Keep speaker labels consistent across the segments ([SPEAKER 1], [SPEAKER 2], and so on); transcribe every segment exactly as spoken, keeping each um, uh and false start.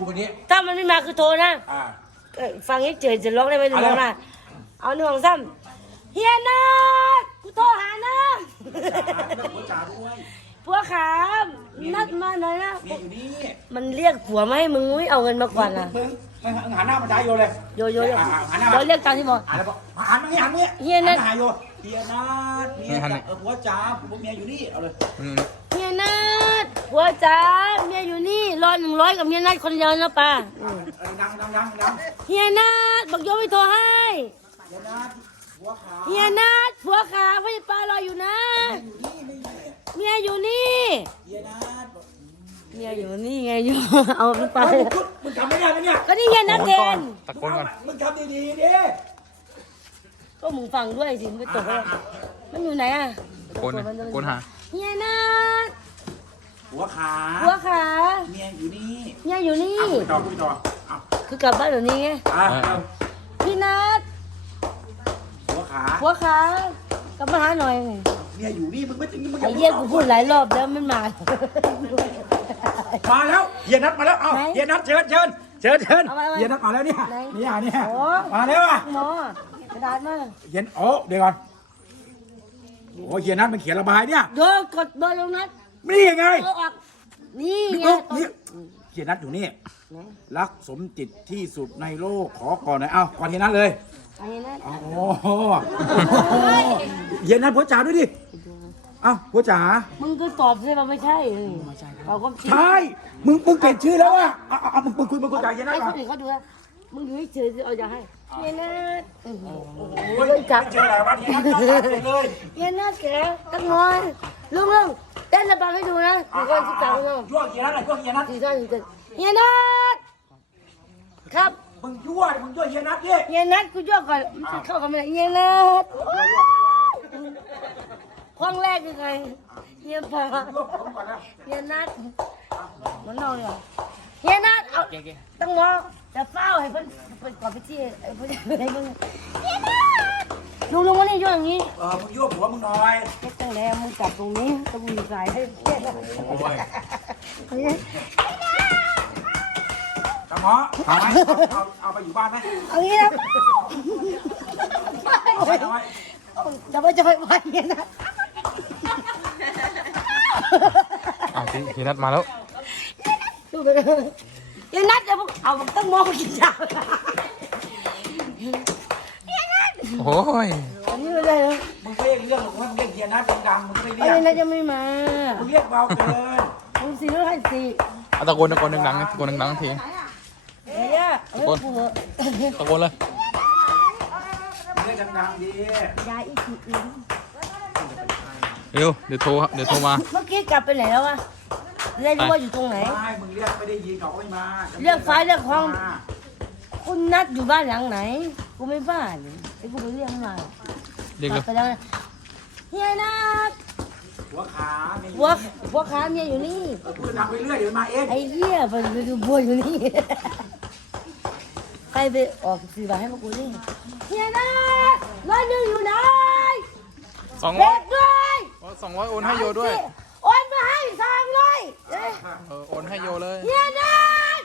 [SPEAKER 1] พูดแบบนี้
[SPEAKER 2] ถ้ามันไม่มาคือโทรนะ
[SPEAKER 1] อ่า
[SPEAKER 2] ฟังให้เฉยจะร้องได้ไหมจะร้องได้เอาหนึ่งสองสามเฮียนัดกูโทรหานะผัวขามนัดมาหน่อยนะมันเรียกผัวมาให้มึงไม่เอาเงินมาก่อนนะ
[SPEAKER 1] มึงมึงหันหน้ามาใช้โยเลย
[SPEAKER 2] โยโยโยโยเรียกตามที่บอก
[SPEAKER 1] หันแล้วบอกหันมาเงี้ยหันเงี้ย
[SPEAKER 2] เฮียนัด
[SPEAKER 1] หาโยเฮียนัดเมียเออผัวจ๋าผัวเมียอยู่นี่เอาเลย
[SPEAKER 2] เฮียนัดผัวจ๋าเมียอยู่นี่รอหนึ่งร้อยกับเฮียนัดคนเดียวนะป้า
[SPEAKER 1] ดังดังดังดัง
[SPEAKER 2] เฮียนัดบอกโยไม่โทรให้
[SPEAKER 1] เฮียนัดผัวขา
[SPEAKER 2] เฮียนัดผัวขาพี่ป้ารออยู่นะเมียอยู่นี่
[SPEAKER 1] เฮียนัด
[SPEAKER 2] เมียอยู่นี่ไงอยู่เอาพี่ป้า
[SPEAKER 1] มึงทำไม่ได้ไหมเนี่ย
[SPEAKER 2] ก็นี่เฮียนัดเกณฑ์
[SPEAKER 3] ตะโกนก่อน
[SPEAKER 1] มึงทำดีๆดิ
[SPEAKER 2] ก็มึงฟังด้วยสิไม่ตกเลยมันอยู่ไหนอ่ะ
[SPEAKER 3] ตะโกนตะโกนหา
[SPEAKER 2] เฮียนัด
[SPEAKER 1] ผัวขา
[SPEAKER 2] ผัวขา
[SPEAKER 1] เมียอยู่นี่
[SPEAKER 2] เมียอยู่นี่
[SPEAKER 1] คุยต่อคุยต่อ
[SPEAKER 2] คือกลับบ้านเดี๋ยวนี้ไงพี่นัด
[SPEAKER 1] ผัวขา
[SPEAKER 2] ผัวขากลับมาหาหน่อย
[SPEAKER 1] เมียอยู่นี่มึงไม่ถึงมึง
[SPEAKER 2] ไอ้เหี้ยกูพูดหลายรอบแล้วมันมา
[SPEAKER 1] มาแล้วเฮียนัดมาแล้วเอาเฮียนัดเชิญเชิญเชิญเชิญเฮียนัดมาแล้วเนี่ยนี่อ่ะเนี่ยมาแล้วอ่ะ
[SPEAKER 2] หมอกระดาษมา
[SPEAKER 1] เฮียโอ้เดี๋ยวก่อนโอ้เฮียนัดมันเขียนระบายเนี่ย
[SPEAKER 2] โดนกดเบอร์ลงนัด
[SPEAKER 1] นี่ยังไง
[SPEAKER 2] นี่ไง
[SPEAKER 1] นี่เฮียนัดอยู่นี่รักสมจิตที่สุดในโลกขอก่อนหน่อยเอาก่อนเฮียนัดเลย
[SPEAKER 2] เฮียนัด
[SPEAKER 1] โอ้โหเฮียนัดผัวจ๋าด้วยดิเอ้าผัวจ๋า
[SPEAKER 2] มึงก็ตอบใช่ป่ะไม่ใช่เราก็
[SPEAKER 1] ใช่มึงมึงเปลี่ยนชื่อแล้วอ่ะเอาเอามึงมึงคุยมึงคุยกับเฮียนัดก่อน
[SPEAKER 2] ให้คนอื่นเขาดูนะมึงอยู่เฉยๆเอาอย่าให้เฮียนัดโอ้โห
[SPEAKER 1] จับเจออะไรวะเฮียนัดเลย
[SPEAKER 2] เฮียนัดแกตั้งน้อยลุงลุงเต้นระบำให้ดูนะดูก่อนสิบสามลุง
[SPEAKER 1] ยั่วเฮียนัดเลยยั่วเฮียนัด
[SPEAKER 2] สี่ท่านสี่ท่านเฮียนัดครับ
[SPEAKER 1] มึงยั่วมึงยั่วเฮียนัดดิ
[SPEAKER 2] เฮียนัดกูยั่วก่อนมันเข้ากันไม่ได้เฮียนัดห้องแรกคือใครเฮียพาเฮียนัดมันนอนเลยเฮียนัดเอาตั้งหมอจะเฝ้าให้เพิ่นเพิ่นก่อนไปที่ไอ้เพิ่นให้เพิ่นเฮียนัดลุงลุงวันนี้ยั่วอย่างนี้
[SPEAKER 1] เออมึงยั่วผัวมึงหน่อย
[SPEAKER 2] ไม่ต้องแล้วมึงจับตรงนี้ตะบุยสายให้เฮียนัด
[SPEAKER 1] ตะหมอเอาไหมเอาเอาไปอยู่บ้านไหม
[SPEAKER 2] เอางี้นะจะไปจะไปไปเฮียนัด
[SPEAKER 3] อ้าวพี่พี่นัดมาแล้ว
[SPEAKER 2] ดูไปเลยเฮียนัดจะเอาต้องมองกินยาเฮียนัด
[SPEAKER 3] โอ้ย
[SPEAKER 2] อันนี้ไม่ได้เหรอ
[SPEAKER 1] มึงเรียกเรื่องมึงเรียกเฮียนัดดังมึงไม่เรียก
[SPEAKER 2] เฮียนัดจะไม่มา
[SPEAKER 1] มึงเรียกเบาเกิน
[SPEAKER 2] มึงสี่ร้อยห้าสิบ
[SPEAKER 3] ตะโกนตะโกนดังๆตะโกนดังๆที
[SPEAKER 2] เฮีย
[SPEAKER 3] ตะโกนตะโกนเลย
[SPEAKER 1] เรียกดังๆดี
[SPEAKER 2] ยายอีกทีอื่น
[SPEAKER 3] เร็วเดี๋ยวโทรเดี๋ยวโทรมา
[SPEAKER 2] เมื่อกี้กลับไปไหนแล้ววะเรียกว่าอยู่ตรงไหน
[SPEAKER 1] ไม่มึงเรียกไม่ได้ยินเขาไม่มา
[SPEAKER 2] เรียกฟ้าเรียกห้องคุณนัดอยู่บ้านหลังไหนกูไม่บ้านไอ้กูไปเรียกมา
[SPEAKER 3] เรียกเลย
[SPEAKER 2] ไปแล้วเฮียนัด
[SPEAKER 1] หัวขา
[SPEAKER 2] หัวหัวขาเมียอยู่นี่
[SPEAKER 1] พูดทำไปเรื่อยเดี๋ยวมาเอง
[SPEAKER 2] ไอ้เหี้ยไปดูบัวอยู่นี่ใครไปออกสื่อมาให้พวกกูนี่เฮียนัดร้อยหนึ่งอยู่ไหน
[SPEAKER 3] สองร้อย
[SPEAKER 2] ด้วย
[SPEAKER 3] สองร้อยโอนให้โยด้วย
[SPEAKER 2] โอนมาให้สองร้อย
[SPEAKER 3] เออโอนให้โยเลย
[SPEAKER 2] เฮียนัด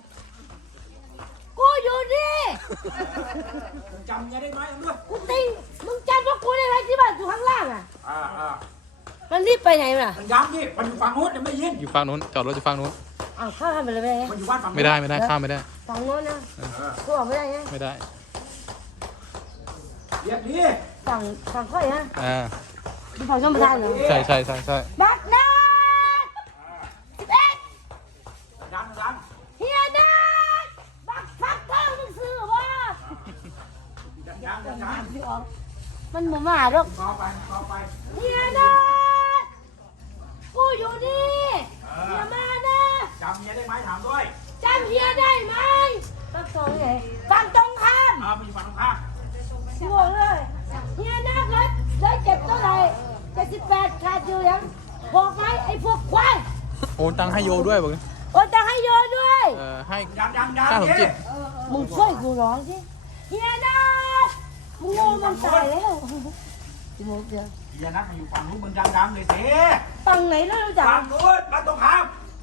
[SPEAKER 2] กูอยู่นี่
[SPEAKER 1] จำยังได้ไหมด้วย
[SPEAKER 2] กูติงมึงจำว่ากูได้ไหมที่บ้านอยู่ข้างล่างอ่ะ
[SPEAKER 1] อ่าอ่า
[SPEAKER 2] มันรีบไปไหนล่ะ
[SPEAKER 1] มันย้ำที่มันอยู่ฝั่งนู้นยังไม่ยิน
[SPEAKER 3] อยู่ฝั่งนู้นจอดรถอยู่ฝั่งนู้น
[SPEAKER 2] อ้าวข้ามไปเลยไหม
[SPEAKER 1] มันอยู่บ้านฝั่ง
[SPEAKER 3] ไม่ได้ไม่ได้ข้ามไม่ได้
[SPEAKER 2] ฝั่งนู้นนะกูออกไม่ได้ไง
[SPEAKER 3] ไม่ได้
[SPEAKER 1] เดี๋ยวนี้
[SPEAKER 2] ฝั่งฝั่งค่อยฮะ
[SPEAKER 3] อ่า
[SPEAKER 2] ฝั่งช่องประธานเหรอ
[SPEAKER 3] ใช่ใช่ใช่ใช่
[SPEAKER 2] บักนัดสิบเอ็ด
[SPEAKER 1] ดังดัง
[SPEAKER 2] เฮียนัดบักฟักเท่ามึงซื้อวะ
[SPEAKER 1] ดังดังดังดัง
[SPEAKER 2] มันหมูหมาหรอก
[SPEAKER 1] ต่อไปต่อไป
[SPEAKER 2] เฮียนัดกูอยู่นี่อย่ามานะ
[SPEAKER 1] จำเฮียได้ไหมถามด้วย
[SPEAKER 2] จำเฮียได้ไหมฝั่งตรงไหนฝั่งตรงข้าม
[SPEAKER 1] อ่ามันอยู่ฝั่งตรงข้าม
[SPEAKER 2] ชัวร์เลยเฮียนัดเลยเลยเจ็บเท่าไหร่เจ็ดสิบแปดขาดอยู่ยังบอกไหมไอ้พวกควาย
[SPEAKER 3] โอนตังให้โยด้วยบอก
[SPEAKER 2] โอนตังให้โยด้วย
[SPEAKER 3] เออให้
[SPEAKER 1] ดังดังดัง
[SPEAKER 3] ค่าสมจิต
[SPEAKER 2] มึงช่วยกูร้องสิเฮียนัดมึงโง่มันตายแล้วพี่โมกเดียว
[SPEAKER 1] เฮียนัดมาอยู่ฝั่งนู้นมึงดังดังเลยสิ
[SPEAKER 2] ฝั่งไหนแล้วจ๊ะ
[SPEAKER 1] ฝั่งนู้นฝั่งตรงข้าม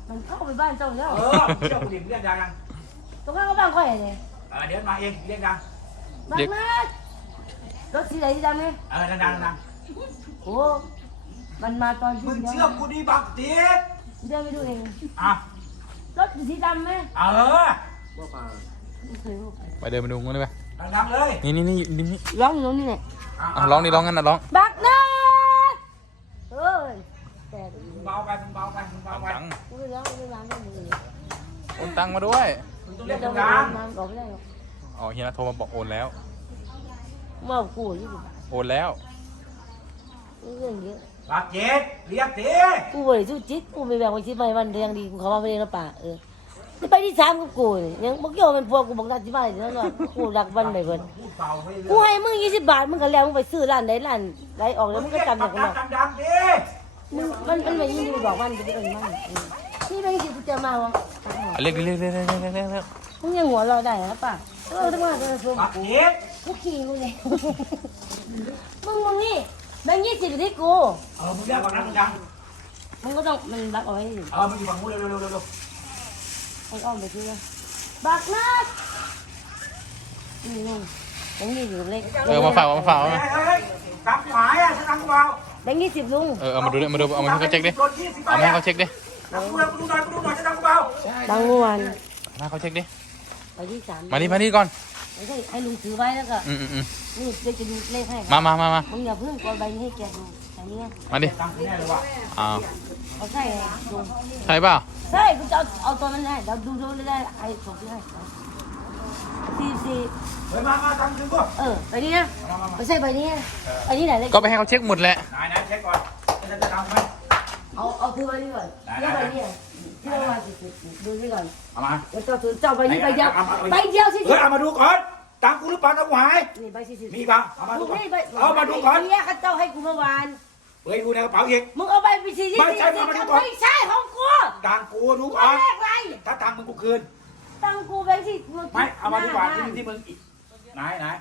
[SPEAKER 2] มันเข้าไปบ้านเจ้าแล้ว
[SPEAKER 1] เออเจ้าผู้หญิงเรียกยัง
[SPEAKER 2] ตรงนั้นก็บ้านค่อยเลย
[SPEAKER 1] เออเดี๋ยวมาเองเรียกยัง
[SPEAKER 2] บ้านนัดรถสีไหนสีดำเนี่ย
[SPEAKER 1] เออดังดังดัง
[SPEAKER 2] โอ้มันมาตอนที่
[SPEAKER 1] มึงเชื่อกูดีบักติด
[SPEAKER 2] เดินไปดูเอง
[SPEAKER 1] อ่ะ
[SPEAKER 2] รถสีดำไหม
[SPEAKER 1] เออ
[SPEAKER 2] ไม่เคยรู้
[SPEAKER 3] ไปเดินมาดูกันเลยไป
[SPEAKER 1] ดังเลย
[SPEAKER 3] นี่นี่นี่นี่นี่
[SPEAKER 2] ร้องอยู่ตรงนี้เนี่ย
[SPEAKER 3] อ่ะร้องดิร้องงั้นนะร้อง
[SPEAKER 2] บักนัดเอ้ยแต่
[SPEAKER 1] มึงเบาไปมึงเบาไปมึงเบาไป
[SPEAKER 3] ตังค์
[SPEAKER 2] กูไม่ร้องกูไม่ร้องได้มึงเลย
[SPEAKER 3] โอนตังค์มาด้วย
[SPEAKER 1] มึงต้อง
[SPEAKER 2] เรี
[SPEAKER 1] เรี
[SPEAKER 2] ย
[SPEAKER 1] ย
[SPEAKER 2] ก
[SPEAKER 1] ก
[SPEAKER 2] ตรง
[SPEAKER 1] ดั
[SPEAKER 2] นั้
[SPEAKER 1] ง
[SPEAKER 2] นมาบอกไม่ได้หรอก
[SPEAKER 3] อ๋อเฮียนะโทรมาบอกโอนแล้ว
[SPEAKER 2] เมื่อกูยี่สิบ
[SPEAKER 3] โอนแล้ว
[SPEAKER 2] เรื่องเยอะ
[SPEAKER 1] บักเจ็ดเรียกติ
[SPEAKER 2] กูบริสุทธิ์จิตกูไม่แบ่งไว้ชิดไปวันเดียวดีกูเขาว่าไม่ได้นะป่าเออไปที่สามกับกูยังบอกโยเป็นพวกกูบอกนัดที่บ้านแล้วก็กูรักวันไหนวัน
[SPEAKER 1] พูดเบาไปเลย
[SPEAKER 2] กูให้มึงยี่สิบบาทมึงก็แล้วมึงไปซื้อร้านไหนร้านไหนออกแล้วมึงก็จำจากกันหรอก
[SPEAKER 1] ดังๆดิ
[SPEAKER 2] มึงมันมันไม่ยิ่งไปบอกมันจะไปเป็นมันนี่เป็นสิ่งที่เจอมาวะ
[SPEAKER 3] เรียกเรียกเรียกเรียกเรียกเรียกเรียก
[SPEAKER 2] มึงยังหัวเราได้นะป่ะเออทั้งวันทั้งคืน
[SPEAKER 1] บักเจ็ด
[SPEAKER 2] กูขี่มึงเลยมึงมึงนี่แบงค์ยี่สิบที่กู
[SPEAKER 1] เออมึงเรียกบักดังดัง
[SPEAKER 2] มึงก็ต้องมันรักเอาไว้
[SPEAKER 1] เออมึงอยู่ฝั่งนู้นเร็วเร็วเร็วเร็ว
[SPEAKER 2] มันอ้อมไปที่นั่นบักนัดนี่นู่นแบงค์ยี่สิบเล็ก
[SPEAKER 3] เออมาฝากมาฝาก
[SPEAKER 1] เฮ้
[SPEAKER 3] มาย
[SPEAKER 1] เฮ้ยตังหมายอ่ะฉันตังกูเบา
[SPEAKER 2] แบงค์ยี่สิบลุง
[SPEAKER 3] เออเอามาดูดิมาดูเอามาให้เขาเช็คดิเอามาให้เขาเช็คดิ
[SPEAKER 1] ตังกูเร็วกูดูหน่อยกูดูหน่อยฉันตังกูเบา
[SPEAKER 2] ตังเมื่อวาน
[SPEAKER 3] มาให้เขาเช็คดิ
[SPEAKER 2] ไปที่สาม
[SPEAKER 3] มานี่มานี่ก่อน
[SPEAKER 2] ไม่ใช่ให้ลุงถือไว้แล้วก็
[SPEAKER 3] อืมอืมอืม
[SPEAKER 2] นี่เดี๋ยวจะดูเลขให้
[SPEAKER 3] มามามามา
[SPEAKER 2] มึงอย่าเพิ่งกดใบนี้ให้แกดูอันนี้
[SPEAKER 3] มาดิ
[SPEAKER 1] ตังกูแน่เลยว่ะ
[SPEAKER 3] อ้าว
[SPEAKER 2] เอาใช่ไงลุง
[SPEAKER 3] ใช่เปล่า
[SPEAKER 2] ใช่กูจะเอาเอาตัวนั้นให้เดี๋ยวดูดูได้ไอ้ส่งที่ให้สี่สี่
[SPEAKER 1] เฮ้ยมามาตังถึงกู
[SPEAKER 2] เออใบนี้นะไม่ใช่ใบนี้นะอันนี้ไหนเลข
[SPEAKER 3] ก็ไปให้เขาเช็คหมดแหละ
[SPEAKER 1] นายนายเช็คก่อนจะจะทำไหม
[SPEAKER 2] เอาเอาถือใบนี้ก่อนเดี๋ยวใบนี้ที่เราวางสิบดูนี่ก่อน
[SPEAKER 1] เอามา
[SPEAKER 2] แล้วเจ้าถือเจ้าใบนี้ใบเดียวใบเดียวสิ
[SPEAKER 1] เฮ้ยเอามาดูก่อนตังกูหรือเปล่าตังกูหาย
[SPEAKER 2] นี่ใบสี่สิบ
[SPEAKER 1] มีเปล่าเอามาดู
[SPEAKER 2] มึง
[SPEAKER 1] ก่อน
[SPEAKER 2] นี่ใบ
[SPEAKER 1] เอามาดูก่อน
[SPEAKER 2] เนี่ยข้าเจ้าให้กูเมื่อวาน
[SPEAKER 1] เฮ้ยดูในกระเป๋าอีก
[SPEAKER 2] มึงเอาใบไปสี่สิบ
[SPEAKER 1] ไม่ใช่
[SPEAKER 2] สี่
[SPEAKER 1] มา
[SPEAKER 2] สิบ
[SPEAKER 1] มาดูก่อน
[SPEAKER 2] ไม่ใช่ของกู
[SPEAKER 1] ตังกูดู
[SPEAKER 2] กู
[SPEAKER 1] ก่อน
[SPEAKER 2] เลขอะไร
[SPEAKER 1] ถ้าตังมึงกูคืน
[SPEAKER 2] ตังกูแบงค์ที่มึง
[SPEAKER 1] ไม่เอามาดูก่อน
[SPEAKER 2] ห
[SPEAKER 1] ที่
[SPEAKER 2] บ้
[SPEAKER 1] ที่มึงอีกไหนไหน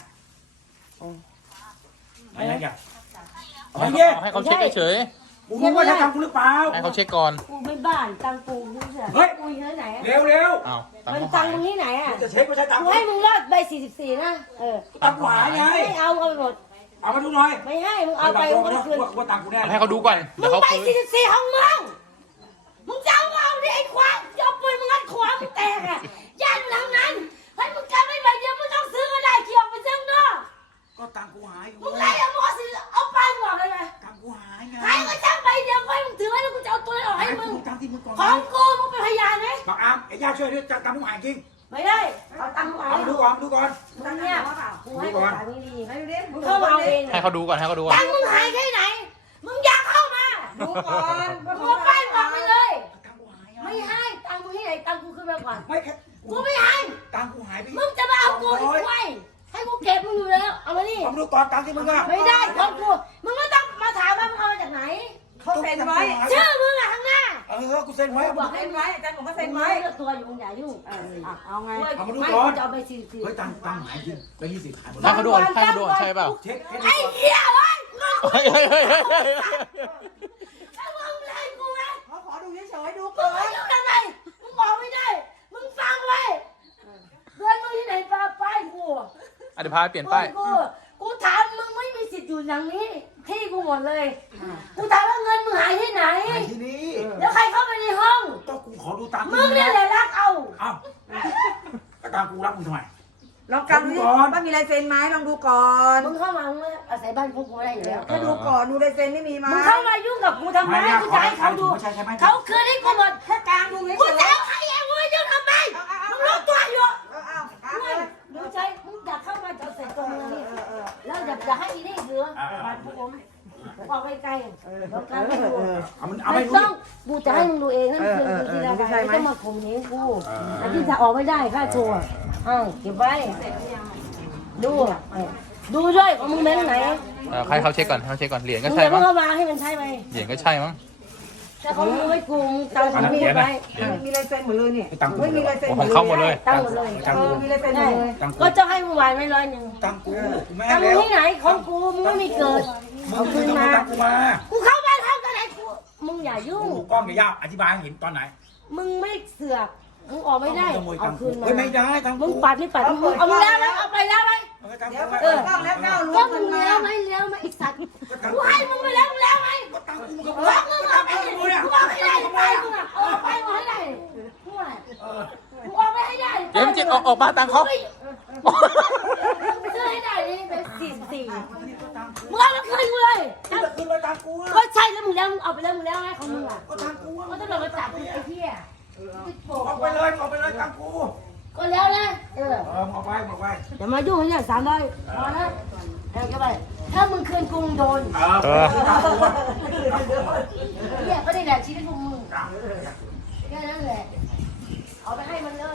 [SPEAKER 1] ไหนไหนแก
[SPEAKER 3] เอา
[SPEAKER 1] ไอ้
[SPEAKER 3] ให้
[SPEAKER 1] เนี่ย
[SPEAKER 3] เขาให้เขาเช็คเฉย
[SPEAKER 1] กูรู้ว่าจะทำกูหรือเปล่า
[SPEAKER 3] ๆให้เขาเช็คก่อน
[SPEAKER 2] กูไม่บ้านตังกูมึงเสีย
[SPEAKER 1] เฮ้ย
[SPEAKER 2] กูอยู่ที่ไหนอะ
[SPEAKER 1] เร็วเร็ว
[SPEAKER 3] อ้าวตัง
[SPEAKER 2] มัน
[SPEAKER 3] ค์
[SPEAKER 2] ตั
[SPEAKER 3] เขา
[SPEAKER 2] ง
[SPEAKER 3] หาย
[SPEAKER 2] มึงที่ไหนอ่ะ
[SPEAKER 1] จะเช็คไม่ใช่ตัง
[SPEAKER 2] กู
[SPEAKER 1] กู
[SPEAKER 2] ให้มึงรอดใบสี่สิบสี่นะเออ
[SPEAKER 1] ตังกูหายไง
[SPEAKER 2] ไม่เอาเอาไปหมด
[SPEAKER 1] เอามาดูหน่อย
[SPEAKER 2] ไม่ให้มึงเอาไปมึงก็คืน
[SPEAKER 1] ว่าตังกูแน่
[SPEAKER 3] เอาให้เขาดูก่อน
[SPEAKER 2] มึ
[SPEAKER 3] เดี๋ยว
[SPEAKER 2] ง
[SPEAKER 3] เขา
[SPEAKER 2] ใบ
[SPEAKER 3] คืน
[SPEAKER 2] สี่สิบสี่ของมึงมึงจะเอาเอาดิไอ้ควายจะเอาปืนมึงงัดขวามึงแตกอ่ะยันทั้งนั้นให้มึงกันไม่ใบเดียวมึงต้องซื้อก็ได้เกี่ยวไปซื้อเนาะ
[SPEAKER 1] ก็ตังกูหายอยู่
[SPEAKER 2] มึงไล่เอามึงเอาสิเอาไปหมดเลยนะ
[SPEAKER 1] ตังกูหายไง
[SPEAKER 2] ใครก็ช่างใบเดียวไว้มึงถือไว้แล้วกูจะเอาตัวออกให้มึง
[SPEAKER 1] ตังที่มึงก่อน
[SPEAKER 2] ของกูมึงเป็นพยานไหม
[SPEAKER 1] บอกอามไอ้ย่าช่วยด้วยตังกูหายจริง
[SPEAKER 2] ไม่ได้เอาตังค์มึงเอา
[SPEAKER 1] เอามาดูก่อนดูก่อน
[SPEAKER 2] มึงเนี่ยกูให้กูจ่ายไม่ดีมึงเข้ามาเอาเอง
[SPEAKER 3] ให้เขาดูก่อนให้เขาดูก่อน
[SPEAKER 2] ตังค์มึงหายแค่ไหน มึงอยากเข้ามา
[SPEAKER 4] ดูก่อน
[SPEAKER 2] มึงเอาไปบอกไปเลย
[SPEAKER 1] ตังกูหาย
[SPEAKER 2] ไม่ให้ตังค์มึงที่ไหนตังค์กูขึ้นมาก่อน
[SPEAKER 1] ไม่แค่
[SPEAKER 2] กูไม่ให้
[SPEAKER 1] ตังกูหายไป
[SPEAKER 2] มึงจะมาเอากูอีกไว้ให้กูเก็บมึงอยู่แล้ว เอามานี่
[SPEAKER 1] ผมดูก่อนตังที่มึงอะ
[SPEAKER 2] ไม่ได้ของกู มึงก็ต้องมาถามว่ามึงเอามาจากไหน
[SPEAKER 4] เขาเซ็นไว้
[SPEAKER 2] ชื่อมึงอะข้างหน้า
[SPEAKER 1] เออกูเซ็นไว้
[SPEAKER 2] กูบอกให้
[SPEAKER 4] เซ็น
[SPEAKER 2] มึง
[SPEAKER 4] ไว้อาจารย์ผมก็
[SPEAKER 2] เซ็
[SPEAKER 4] เซ็
[SPEAKER 2] น
[SPEAKER 4] น
[SPEAKER 2] ไว้
[SPEAKER 4] ไว้
[SPEAKER 2] เลือกตัวอยู่มึงอย่ายุ่ง
[SPEAKER 4] เอออ่ะเอาไง
[SPEAKER 1] เอามาดู
[SPEAKER 2] ไม่
[SPEAKER 1] ก่อน
[SPEAKER 2] กูจะเอาไปสี่สิบ
[SPEAKER 1] เฮ้ยตังตังหายจริงไปยี่สิบหายหมด
[SPEAKER 3] ให้
[SPEAKER 1] แล้ว
[SPEAKER 3] เขาดูก่อนให้เขาดูก่อนใช่เปล่า
[SPEAKER 1] เช็คเช็ค
[SPEAKER 2] ไอ้เหี้ยเว้ย
[SPEAKER 3] เฮ้ยเฮ้ยเฮ้ยเฮ้ยเฮ้ย
[SPEAKER 2] ถ้ามึงไล่กูนะ
[SPEAKER 4] เขาขอดูเฉยๆดู
[SPEAKER 2] มึ
[SPEAKER 4] ก่
[SPEAKER 2] ง
[SPEAKER 4] อ
[SPEAKER 2] ไม่
[SPEAKER 4] น
[SPEAKER 2] ยุ่งอะไรมึงบอกไม่ได้ มึงฟังไว้เพื่อนมึงที่ไหนปลาป้ายกู
[SPEAKER 3] อ่ะเดี๋ยวพาไปเปลี่ยนป้าย
[SPEAKER 2] กู กูถามมึงไม่มีสิทธิ์อยู่อย่างนี้ ที่กูหมดเลย กูถามว่าเงินมึงหายที่ไหน
[SPEAKER 1] หายที่นี่
[SPEAKER 2] แล้วใครเข้าไปในห้อง
[SPEAKER 1] ก็กูขอดูตังค์
[SPEAKER 2] มึงเนี่ยแหละรักเอา
[SPEAKER 1] เอ้าก็ตังกูรับมึงทำไม
[SPEAKER 4] ลองกันดูดิว่ามีลายเซ็นไหมลองดูก่อน
[SPEAKER 2] มึงเข้ามามึงอาศัยบ้านพวกกูไม่ได้อยู่แล้ว
[SPEAKER 4] ถ้าดูก่อนดูลายเซ็นนี่มีไหม
[SPEAKER 2] มึงเข้ามายุ่งกับกูทำไมกูจะให้เขาดู
[SPEAKER 1] ใช่ใช่ไหม
[SPEAKER 2] เขาคืนให้กูหมด
[SPEAKER 4] แค่กลางดูเฉยๆ
[SPEAKER 2] กูจะเอาให้เองมึงมายุ่งทำไมมึงรู้ตัวอยู่
[SPEAKER 4] เอาเอากลาง
[SPEAKER 2] มึ
[SPEAKER 4] เล
[SPEAKER 2] ง
[SPEAKER 4] ย
[SPEAKER 2] มึงใจมึงอยากเข้ามาจะใส่ตรงนี้
[SPEAKER 4] เออเออ
[SPEAKER 2] แล้วอยากจะให้อีนี่เหลือบ้านพวกผมออกไปไกลแล้วการไม่ดู
[SPEAKER 1] เอามันเอา
[SPEAKER 2] ไม่
[SPEAKER 1] ไม่รู้
[SPEAKER 2] ต้องกูจะให้มึงดูเองนั่นคือดูทีละใบไม่ต้องมาข่มเหงกูแต่ที่จะออกไม่ได้ค่าโชว์อ้าวเก็บไว้ดูดูด้วยว่ามึงแบงค์ไหน
[SPEAKER 3] เออให้เขาเช็คก่อนให้เขาเช็คก่อนเหรียญ
[SPEAKER 2] มึ
[SPEAKER 3] ก็
[SPEAKER 2] ง
[SPEAKER 3] ใช่
[SPEAKER 2] จะมึ
[SPEAKER 3] มั้
[SPEAKER 2] ง
[SPEAKER 3] ง
[SPEAKER 2] เอามาให้มันใช้ไหม
[SPEAKER 3] เหรียญก็ใช่มั้ง
[SPEAKER 2] ถ้าเขาไม่ให้กูมึงตังค์กูพูดไว้
[SPEAKER 4] มีลายเซ็นหมดเลยเนี่ย
[SPEAKER 1] ตังกู
[SPEAKER 4] ไม่มีลายเซ็น
[SPEAKER 3] โอ้
[SPEAKER 4] หม
[SPEAKER 3] ขอ
[SPEAKER 4] ด
[SPEAKER 3] ง
[SPEAKER 4] เลย
[SPEAKER 3] เขาหมดเลย
[SPEAKER 2] ตังค์หมดเลย
[SPEAKER 1] ตัง
[SPEAKER 4] เอ
[SPEAKER 1] กู
[SPEAKER 4] อมีลายเซ็นหม
[SPEAKER 2] ได้
[SPEAKER 4] ดเลย
[SPEAKER 2] ก็จะให้มึงวานไม่ร้อยหนึ่ง
[SPEAKER 1] ตังกูแม่
[SPEAKER 2] ตังค์มึ
[SPEAKER 1] แล้
[SPEAKER 2] ง
[SPEAKER 1] ว
[SPEAKER 2] ที่ไหนของกูมึงไม่มีเกิด
[SPEAKER 1] มึ
[SPEAKER 2] เอา
[SPEAKER 1] ง
[SPEAKER 2] คืน
[SPEAKER 1] ต้อง
[SPEAKER 2] มา
[SPEAKER 1] ตังกูมา
[SPEAKER 2] กูเข้าบ้านเข้ากันไหนกูมึงอย่ายุ่ง
[SPEAKER 1] กล้องอย่ายาวอธิบายให้เห็นตอนไหน
[SPEAKER 2] มึงไม่เสือกมึงออกไม่ได้เอาคืนมา
[SPEAKER 1] ไม่ได้ตัง
[SPEAKER 2] มึงปัดไม่ปัดมึงเอามึงแล้วไหมเอาไปแล้วไหม
[SPEAKER 4] เดี๋ยวเออต้องแล้วเก้ารู้
[SPEAKER 2] ก็
[SPEAKER 4] กั
[SPEAKER 2] มึ
[SPEAKER 4] น
[SPEAKER 2] ง
[SPEAKER 4] มา
[SPEAKER 2] แล้วไหมแล้วไหมไอ้สัตว์กูให้มึงไปแล้วมึงแล้วไหม
[SPEAKER 1] ตังกูกับ
[SPEAKER 2] มึงมึงเอาไปมึงเอาไปได้ไปมึงอ่ะเอาไปมึงให้ได้มึงอะไรมึงเอาไปให้ได้
[SPEAKER 3] เดี๋ยวจิตออกออกมาตังเขา
[SPEAKER 2] ซื้อให้ได้นี่เป็นสี่สี่มึงเอามาคืนกูเลย
[SPEAKER 1] คืนเลยตังกูอ่ะ
[SPEAKER 2] ก็ใช่แล้วมึงแล้วมึงเอาไปแล้วมึงแล้วไงของมึงอ่ะ
[SPEAKER 1] ก็ตังกูอ่ะ
[SPEAKER 2] ก็ต้องมาจับไอ้เหี้ย
[SPEAKER 1] เอาไปเลยเอาไปเลยตังกู
[SPEAKER 2] ก็แล้วนะเออ
[SPEAKER 1] เออเอาไปเอาไป
[SPEAKER 2] อย่ามายุ่งเนี่ยสามร้อยพอนะเออก็ไปถ้ามึงคืนกูมึงโดน
[SPEAKER 1] เออตังกูอ่ะ
[SPEAKER 2] เนี่ยก็ได้แหละชีวิตพวกมึงแค่นั้นแหละเอาไปให้มันเลย